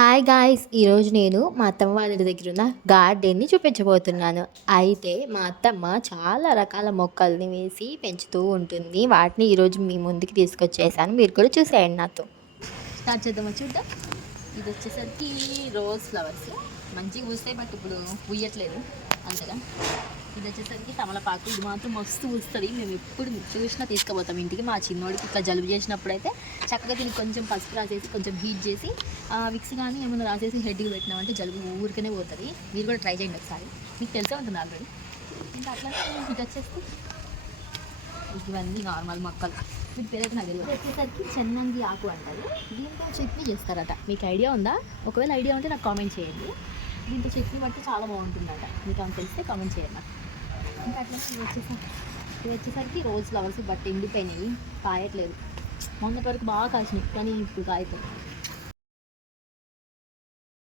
Hi guys! ఈరోజు నేను మా అత్తమ్మ వాళ్ళ ఇంటి దగ్గర ఉన్న గార్డెన్‌ని చూపించబోతున్నాను. అయితే మా అత్తమ్మ చాలా రకాల మొక్కల్ని వేసి పెంచుతూ ఉంటుంది. వాటిని ఈరోజు మీ ముందుకి తీసుకొచ్చేసాను. మీరు కూడా చూసేయండి నాతో. స్టార్ట్ చేద్దామా చూద్దాం. ఇది వచ్చేసరికి రోజ్ ఫ్లవర్స్. మంచిగా పూస్తాయి, బట్ ఇప్పుడు పూయట్లేదు అంతగా. ఇది వచ్చేసరికి తమలపాకు. ఇది మాత్రం మస్తు పూస్తుంది. మేము ఎప్పుడు చూసినా తీసుకుపోతాం ఇంటికి. మా చిన్నోడికి ఇట్లా జలుబు చేసినప్పుడు అయితే చక్కగా దీనికి కొంచెం పసుపు రాసేసి కొంచెం హీట్ చేసి విక్స్ కానీ ఏమైనా రాసేసి హెడ్కి పెట్టినామంటే జలుబు ఊరికనే పోతుంది. మీరు కూడా ట్రై చేయండి ఒకసారి, మీకు తెలిసే ఉంటుంది ఆల్రెడీ. ఇంకా అట్లా ఇది వచ్చేసి ఇవన్నీ నార్మల్ మొక్కలు. వీటి పేరు నాకు తెలియదు. వచ్చేసరికి చెన్నంగి ఆకు అంటారు. దీంతో చట్నీ చేస్తారట. మీకు ఐడియా ఉందా? ఒకవేళ ఐడియా ఉంటే నాకు కామెంట్ చేయండి. దీంతో చట్నీ బట్టి చాలా బాగుంటుందట. మీకు ఏమైనా తెలిస్తే కామెంట్ చేయండి నాకు. ఇంకా అట్లా ఇది వచ్చేసరికి రోజ్ ఫ్లవర్స్ బట్ ఎండిపోయినాయి, కాయట్లేదు. మొన్నటి వరకు బాగా కాసినాయి కానీ ఇప్పుడు కాయతాయి.